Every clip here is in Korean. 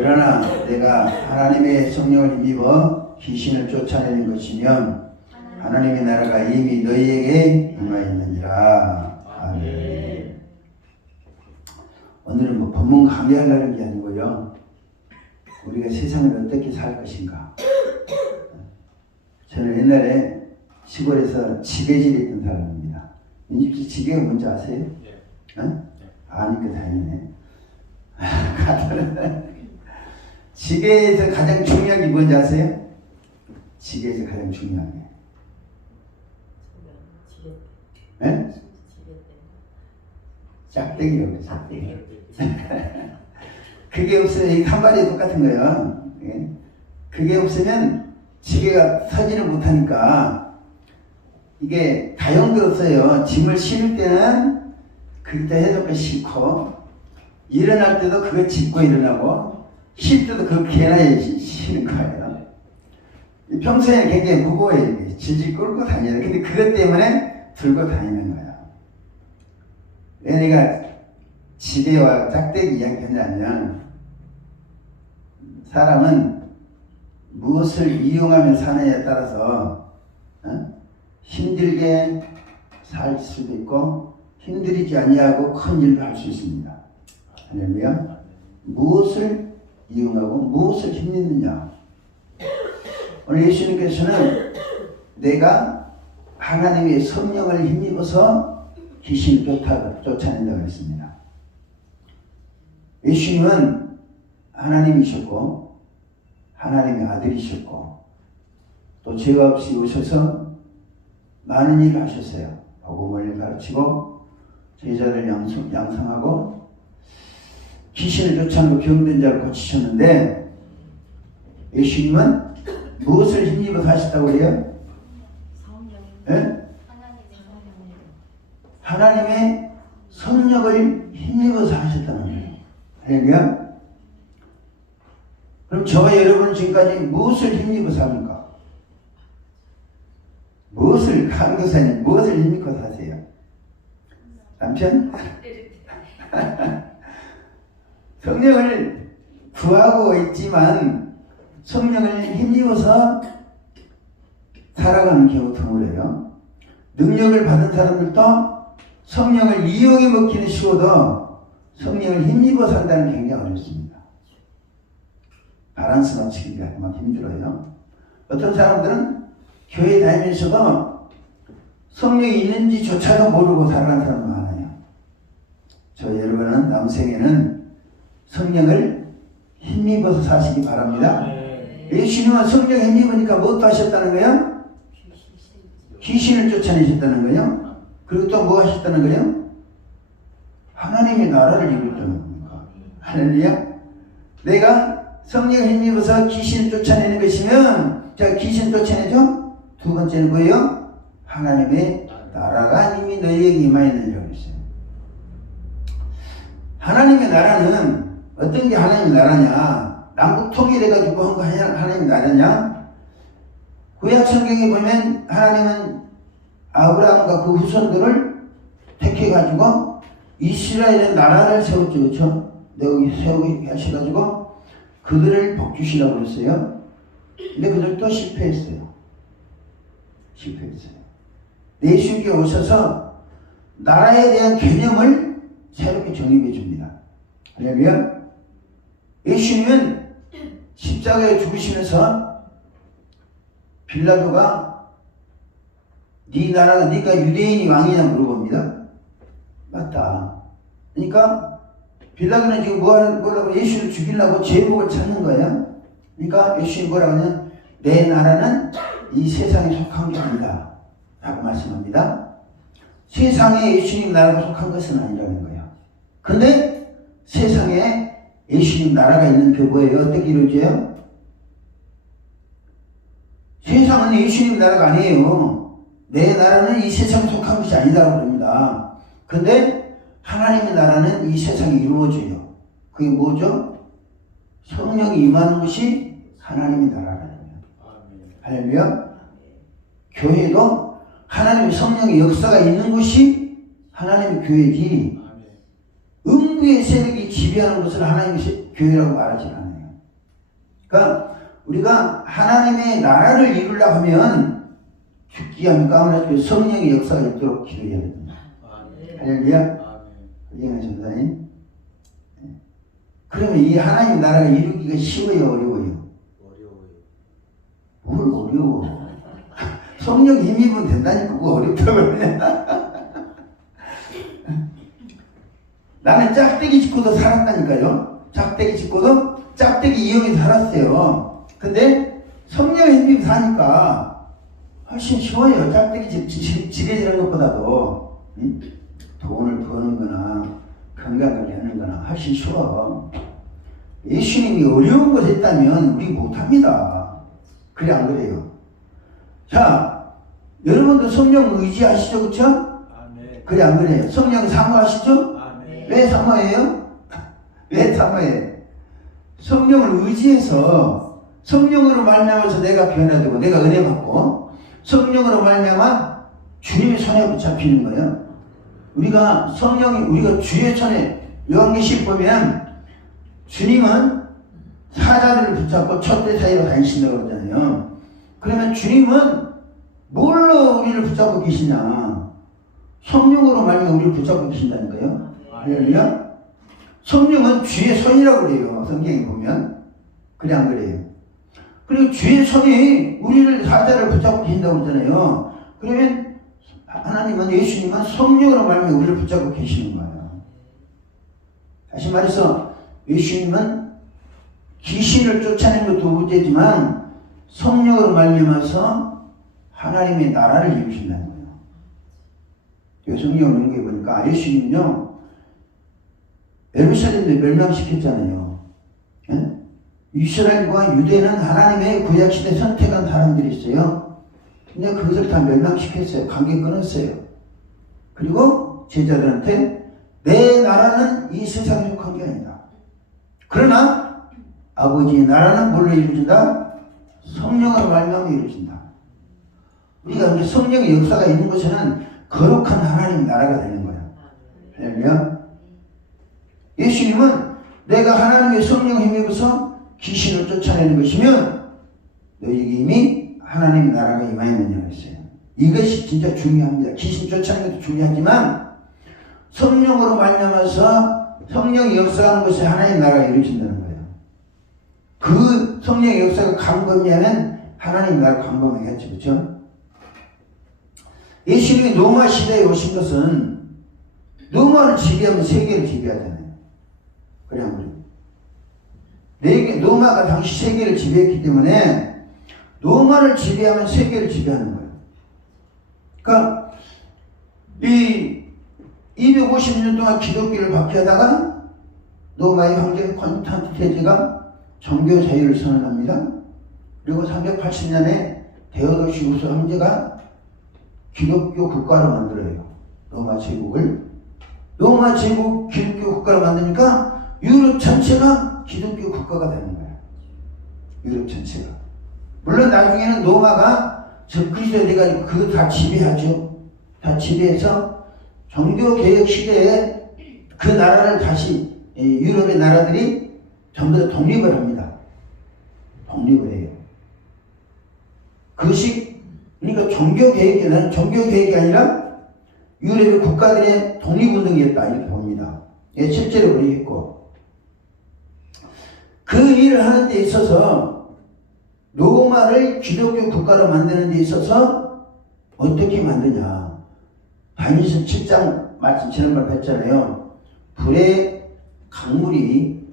그러나 내가 하나님의 성령을 힘입어 귀신을 쫓아내는 것이면 하나님의 나라가 이미 너희에게 임하였느니라. 아멘. 오늘은 뭐 법문 강의하려는 게 아니고요. 우리가 세상을 어떻게 살 것인가. 저는 옛날에 시골에서 지게질 했던 사람입니다. 민집씨 지게가 뭔지 아세요? 네. 어? 아니까 다행이네. 지게에서 가장 중요한 게 뭔지 아세요? 지게에서 가장 중요한 게. 네? 짝대기라고 그래, 짝대기. 그게 없으면 한 마리 똑같은 거예요. 예? 그게 없으면 지게가 서지를 못하니까 이게 다용도 없어요. 짐을 실을 때는 그때 해적을 싣고 일어날 때도 그거 짚고 일어나고 쉴 때도 그 개나에 쉬는 거예요. 평소에 굉장히 무거워요. 질질 끌고 다녀요. 근데 그것 때문에 들고 다니는 거예요. 왜 내가 지게와 짝대기 이야기하냐면 사람은 무엇을 이용하며 사느냐에 따라서 힘들게 살 수도 있고 힘들이지 아니하고 큰 일도 할 수 있습니다. 할렐루야. 무엇을 이용하고 무엇을 힘입느냐. 오늘 예수님께서는 내가 하나님의 성령을 힘입어서 귀신을 쫓아낸다고 했습니다. 예수님은 하나님이셨고 하나님의 아들이셨고 또 죄가 없이 오셔서 많은 일을 하셨어요. 복음을 가르치고 제자를 양성하고 귀신을 쫓아내고 병든 자를 고치셨는데 예수님은 무엇을 힘입어서 하셨다고 그래요? 네? 하나님의 성령을 힘입어서 하셨다는 거예요. 할렐루야. 그럼 저와 여러분은 지금까지 무엇을 힘입어서 합니까? 무엇을 강도사님 무엇을 힘입어서 하세요? 남편? 성령을 구하고 있지만 성령을 힘입어서 살아가는 경우 드물어요. 능력을 받은 사람들도 성령을 이용해 먹기는 쉬워도 성령을 힘입어 산다는 게 굉장히 어렵습니다. 바란스 맞추기가 막 힘들어요. 어떤 사람들은 교회 다니면서도 성령이 있는지조차도 모르고 살아가는 사람 많아요. 저 여러분은 남생에는 성령을 힘입어서 사시기 바랍니다. 예수님은 성령에 힘입으니까 무엇도 하셨다는 거예요? 귀신을 쫓아내셨다는 거예요. 그리고 또 뭐 하셨다는 거예요? 하나님의 나라를 이루었다는 겁니다. 할렐루야. 내가 성령에 힘입어서 귀신을 쫓아내는 것이면 자 귀신 쫓아내죠? 두 번째는 뭐예요? 하나님의 나라가 이미 너희에게 임하였느니라고 했어요. 하나님의 나라는 어떤 게 하나님의 나라냐? 남북 통일해가지고 한 거 하나님의 나라냐? 구약 성경에 보면 하나님은 아브라함과 그 후손들을 택해가지고 이스라엘의 나라를 세웠죠. 그렇죠? 여기 세우게 하셔가지고 그들을 복주시라고 했어요. 근데 그들도 실패했어요. 예수님께 오셔서 나라에 대한 개념을 새롭게 정립해 줍니다. 할렐루야. 예수님은 십자가에 죽으시면서 빌라도가 네 나라가 네가 유대인이 왕이냐 물어봅니다. 맞다. 그러니까 빌라도는 지금 뭐라고 예수를 죽이려고 제목을 찾는 거예요. 그러니까 예수님 뭐라고 하냐면 내 나라는 이 세상에 속한 게 아니다 라고 말씀합니다. 세상에 예수님 나라가 속한 것은 아니라는 거예요. 근데 세상에 예수님 나라가 있는 게 뭐예요? 어떻게 이루어져요? 세상은 예수님 나라가 아니에요. 내 나라는 이 세상에 속한 것이 아니다라고 합니다. 근데 하나님의 나라는 이 세상에 이루어져요. 그게 뭐죠? 성령이 임하는 것이 하나님의 나라라는 거예요. 할렐루야. 교회도 하나님의 성령의 역사가 있는 것이 하나님의 교회지 음부의 세력이 지배하는 것을 하나님의 교회라고 말하지 않아요. 그러니까 우리가 하나님의 나라를 이루려고 하면 죽기 하면 까무라지고 성령의 역사가 있도록 기도해야 됩니다. 할렐루야. 이해가 전사님. 그러면 이 하나님 나라가 이루기가 쉬워요, 어려워요? 뭘 어려워? 성령 힘입으면 된다니까 그거 어렵다고 그러냐? 나는 짝대기 짓고도 살았다니까요. 짝대기 짓고도 짝대기 이용해서 살았어요. 근데 성령 힘입 사니까 훨씬 쉬워요. 짝대기 지레지는 것보다도. 응? 돈을 버는 거나 건강하게 하는 거나 훨씬 쉬워. 예수님이 어려운 걸 했다면 우리 못합니다. 그래 안 그래요? 자, 여러분도 성령 의지하시죠? 그쵸? 그래 안 그래요? 성령 사모하시죠? 왜 사모해요? 왜 사모해요? 성령을 의지해서 성령으로 말미암아서 내가 변화되고 내가 은혜 받고 성령으로 말미암아 주님의 손에 붙잡히는 거예요. 우리가 주의 손에 요한계시록 보면 주님은 사자들을 붙잡고 촛대 사이로 다니신다고 그러잖아요. 그러면 주님은 뭘로 우리를 붙잡고 계시냐? 성령으로 말미암아 우리를 붙잡고 계신다니까요. 할렐루야. 성령은 주의 손이라고 그래요. 성경에 보면. 그래 안 그래요? 그리고 주의 손이 우리를 사자를 붙잡고 계신다고 그러잖아요. 그러면 하나님은 예수님은 성령으로 말미암아 우리를 붙잡고 계시는 거예요. 다시 말해서 예수님은 귀신을 쫓아내는 것도 문제지만 성령으로 말미암아서 하나님의 나라를 이루신다는 거예요. 성경을 연구해 보니까 예수님은요 예루살렘을 멸망시켰잖아요. 예? 이스라엘과 유대는 하나님의 구약시대 선택한 사람들이 있어요. 근데 그것을 다 멸망시켰어요. 관계 끊었어요. 그리고 제자들한테 내 나라는 이 세상에 속한 게 아니다. 그러나 아버지의 나라는 뭘로 이루어진다? 성령으로 말미암아 이루어진다. 우리가 이제 성령의 역사가 있는 곳에는 거룩한 하나님 나라가 되는 거야. 할렐루야. 예수님은 내가 하나님의 성령 힘입어서 귀신을 쫓아내는 것이면 너희에게 이미 하나님 나라가 임하였느냐고 했어요. 이것이 진짜 중요합니다. 귀신 쫓아내는 것도 중요하지만 성령으로 말미암아서 성령이 역사하는 것이 하나님 나라가 이루어진다는 거예요. 그 성령의 역사가 강건하면 하나님 나라가 강건하겠죠. 그렇죠? 예수님이 로마 시대에 오신 것은 로마를 지배하면 세계를 지배하잖아요. 그래 안 그래요? 로마가 당시 세계를 지배했기 때문에 로마를 지배하면 세계를 지배하는 거예요. 그러니까 이 250년 동안 기독교를 박해하다가 로마의 황제 콘스탄티노가 종교 자유를 선언합니다. 그리고 380년에 데오도시우스 황제가 기독교 국가로 만들어요. 로마 제국을. 로마 제국 기독교 국가로 만드니까 유럽 전체가 기독교 국가가 되는 거예요. 유럽 전체가. 물론 나중에는 로마가 그리스도에 돼가지고 그거 다 지배하죠. 다 지배해서 종교개혁 시대에 그 나라를 다시 유럽의 나라들이 전부 다 독립을 합니다. 독립을 해요. 그것이 그러니까 종교개혁이 아니라 유럽의 국가들의 독립운동이었다 이렇게 봅니다. 예, 실제로 그러겠고 그 일을 하는 데 있어서 로마를 기독교 국가로 만드는 데 있어서 어떻게 만드냐. 다니엘서 7장 말씀 지난번에 뵀잖아요. 불의 강물이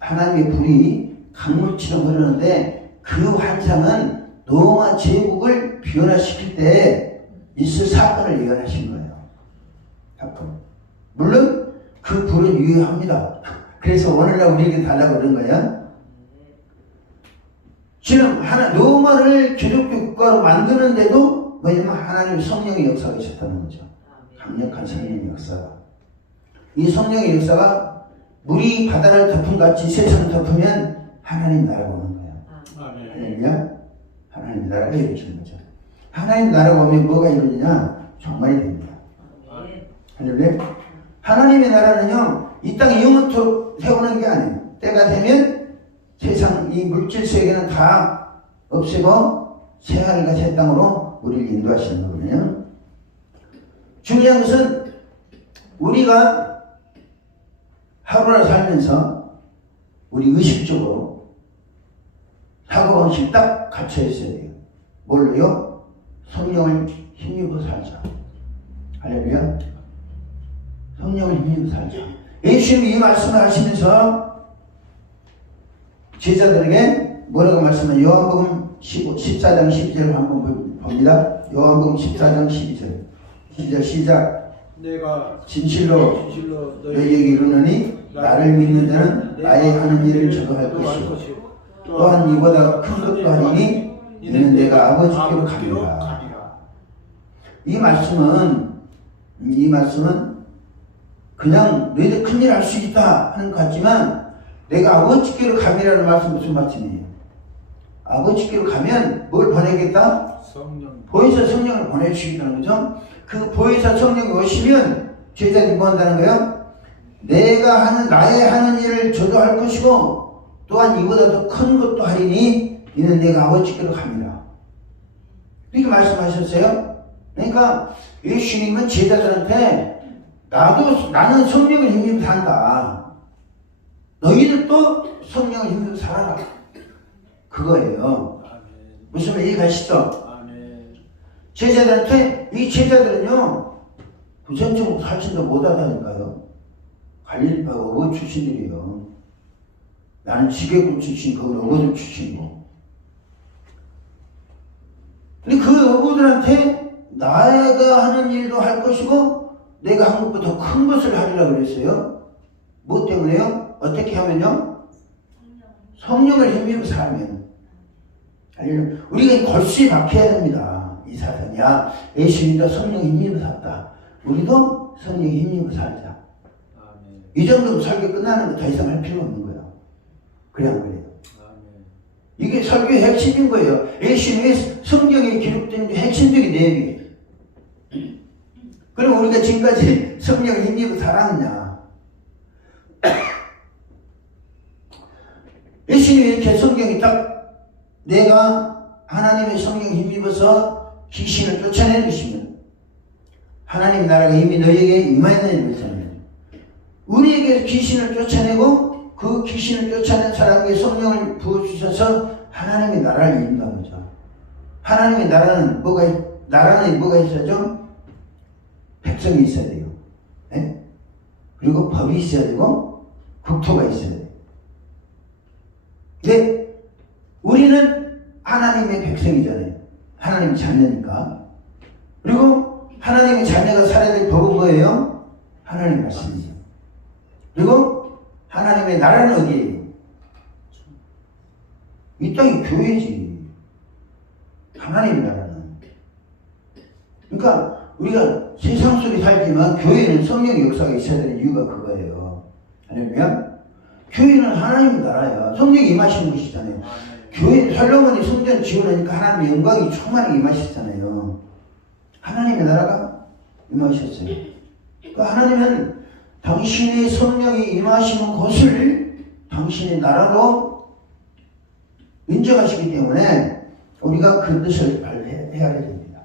하나님의 불이 강물처럼 흐르는데 그 환상은 로마 제국을 변화시킬 때 있을 사건을 예언하신 거예요. 사건. 물론 그 불은 유효합니다. 그래서 오늘날 우리에게 달라고 그런 거야. 지금 로마를 기독교 국가로 만드는데도 뭐냐면 하나님의 성령의 역사가 있었다는 거죠. 강력한 성령의 역사가. 이 성령의 역사가 물이 바다를 덮음같이 세상을 덮으면 하나님 나라가 오는 거야. 할렐루야. 하나님 나라가 이루어지는 거죠. 하나님 나라가 오면 뭐가 이루어지냐? 종말이 됩니다. 할렐루야. 하나님의 나라는요, 이 땅에 영원토록 세우는 게 아니에요. 때가 되면 세상 있는 이 물질 세계는 다 없애고 새하늘과 새 땅으로 우리를 인도하시는 거거든요. 중요한 것은 우리가 하루를 살면서 우리 의식적으로 사고방식이 딱 갇혀 있어야 돼요. 뭘로요? 성령을 힘입어 살자. 할렐루야. 성령을 힘입어 살자. 예수님이 이 말씀을 하시면서 제자들에게 뭐라고 말씀하냐? 요한복음 14장 12절을 한번 봅니다. 요한복음 14장 12절. 12절 시작. 내가 진실로 너희에게 이르노니 나를 믿는 자는 나의 하는 일을 저도 할 것이고 또한 이보다 큰 것도 하리니 이는 내가 아버지께로 가리라. 이 말씀은 그냥 너희들 큰일 할 수 있다 하는 것 같지만 내가 아버지께로 가미라는 말씀은 무슨 말씀이에요? 아버지께로 가면 뭘 보내겠다? 성령. 보혜사 성령을 보내주시겠다는 거죠. 그 보혜사 성령이 오시면 제자들이 뭐 한다는 거예요? 내가 하는 나의 하는 일을 저도 할 것이고 또한 이보다 더 큰 것도 하리니 이는 내가 아버지께로 갑니다. 이렇게 말씀하셨어요. 그러니까 예수님은 제자들한테 나는 성령을 힘입어 산다. 너희들도 성령을 힘입어 살아라. 그거예요. 무슨 말 이해가시죠? 제자들한테 이 제자들은요 부전적으로 살신도 못하다니까요. 갈릴리파 어부 출신들이에요. 나는 지게군 출신, 그건 어부들 출신이고. 근데 그 어부들한테 내가 하는 일도 할 것이고 내가 한 것보다 더 큰 것을 하리라고 그랬어요. 뭐 때문에요? 어떻게 하면요? 성령을 힘입어 살면. 우리가 골수에 박혀야 됩니다. 이 사상이야. 예수님도 성령에 힘입어 샀다. 우리도 성령에 힘입어 살자. 이 정도면 설교 끝나는 거 더 이상 할 필요 없는 거예요. 그래 안 그래요? 이게 설교의 핵심인 거예요. 예수님의 성경에 기록된 핵심적인 내용이에요. 그럼 우리가 지금까지 성령을 힘입어 살았느냐? 예수님이 이렇게 성경이 딱 내가 하나님의 성령에 힘입어서 귀신을 쫓아내주시면 하나님 나라가 이미 너희에게 임하였느냐고 했잖아요. 우리에게 귀신을 쫓아내고 그 귀신을 쫓아낸 사람에게 성령을 부어주셔서 하나님의 나라를 이룬다는 거죠. 하나님의 나라는 뭐가 있어야죠? 백성이 있어야 돼요. 네? 그리고 법이 있어야 되고 국토가 있어야 돼요. 근데 우리는 하나님의 백성이잖아요. 하나님의 자녀니까. 그리고 하나님의 자녀가 살아야 될 법은 뭐예요? 하나님의 말씀이죠. 그리고 하나님의 나라는 어디예요? 이 땅이 교회지. 하나님의 나라는. 그러니까 우리가 세상 속에 살지만 교회는 성령의 역사가 있어야 되는 이유가 그거예요. 아니면 교회는 하나님의 나라야. 성령이 임하시는 곳이잖아요. 교회 솔로몬이 성전 지어놓으니까 하나님의 영광이 충만하게 임하셨잖아요. 하나님의 나라가 임하셨어요. 그러니까 하나님은 당신의 성령이 임하시는 곳을 당신의 나라로 인정하시기 때문에 우리가 그 뜻을 발휘해야 됩니다.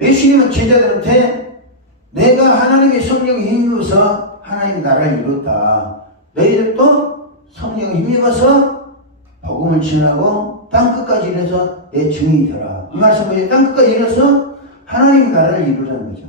예수님은 제자들한테 내가 하나님의 성령에 힘입어서 하나님의 나라를 이뤘다. 너희들도 성령에 힘입어서 복음을 전하고 땅끝까지 이뤄서 내 증인이 되라. 이 말씀은 땅끝까지 이뤄서 하나님의 나라를 이루라는 거죠.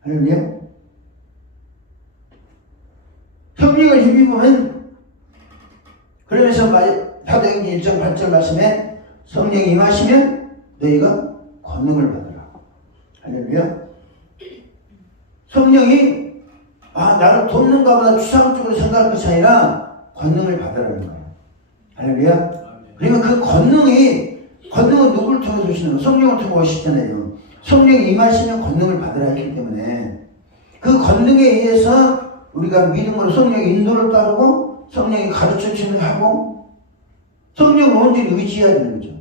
할렐루야. 성령을 힘입으면 그러면서 사도행전 1장 8절 말씀에 성령이 임하시면 너희가 권능을 받으라. 할렐루야. 성령이 나를 돕는가 보다 추상적으로 생각할 것이 아니라 권능을 받으라는 거예요. 할렐루야. 그러면 그 권능은 누구를 통해서 오시는 거예요? 성령을 통해 오시잖아요. 성령이 임하시면 권능을 받으라 했기 때문에 그 권능에 의해서 우리가 믿음으로 성령의 인도를 따르고 성령이 가르쳐주는 하고 성령을 온전히 의지해야 되는 거죠.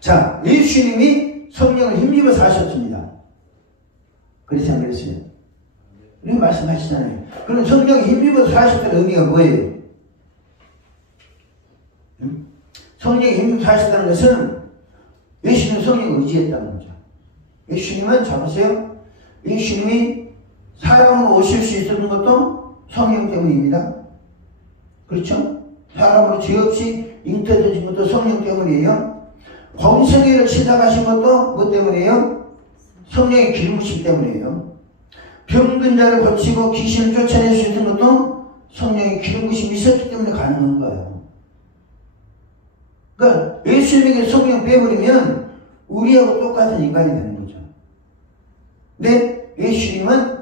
자, 예수님이 성령을 힘입어서 하셨습니다. 그래서 안 그랬어요? 이렇게 말씀하시잖아요. 그럼 성령이 힘입어서 하셨다는 의미가 뭐예요? 성령의 힘을 사셨다는 것은 예수님은 성령을 의지했다는 거죠. 예수님은 잡으세요. 예수님이 사람으로 오실 수 있었던 것도 성령 때문입니다. 그렇죠? 사람으로 죄 없이 잉태되신 것도 성령 때문이에요. 권세계를 시작하신 것도 뭐 때문이에요? 성령의 기름부심 때문이에요. 병든 자를 고치고 귀신을 쫓아낼 수 있는 것도 성령의 기름부심이 있었기 때문에 가능한 거예요. 그러니까 예수님에게 성령 빼버리면 우리하고 똑같은 인간이 되는 거죠. 근데 예수님은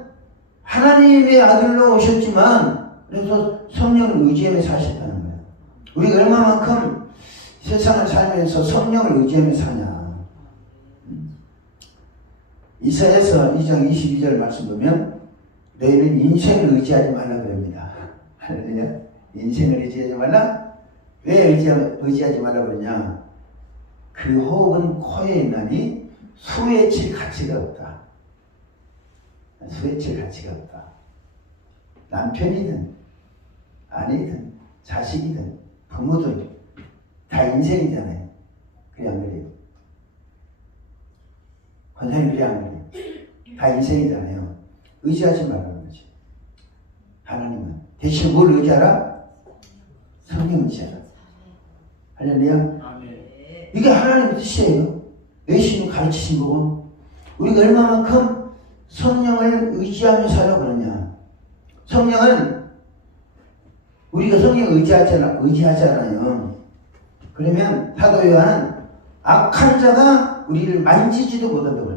하나님의 아들로 오셨지만 그래서 성령을 의지하며 사셨다는 거예요. 우리가 얼마만큼 세상을 살면서 성령을 의지하며 사냐. 이사야서 2장 22절 말씀 보면 너희는 인생을 의지하지 말라 그럽니다. 할렐루야. 인생을 의지하지 말라? 왜 의지하지 말라 그러냐? 그 호흡은 코에 있나니 수에칠 가치가 없다. 수에칠 가치가 없다. 남편이든 아내든 자식이든 부모든 다 인생이잖아요. 그래 안 그래요? 권사님 그래 안 그래요? 다 인생이잖아요. 의지하지 말라는 거지. 하나님은 대신 뭘 의지하라? 성령 의지하라. 할렐루야. 이게 하나님의 뜻이에요. 예수님 가르치신 거고 우리가 얼마만큼 성령을 의지하며 살아보느냐. 성령은 우리가 성령을 의지하잖아요. 그러면 사도 요한은 악한 자가 우리를 만지지도 못한다고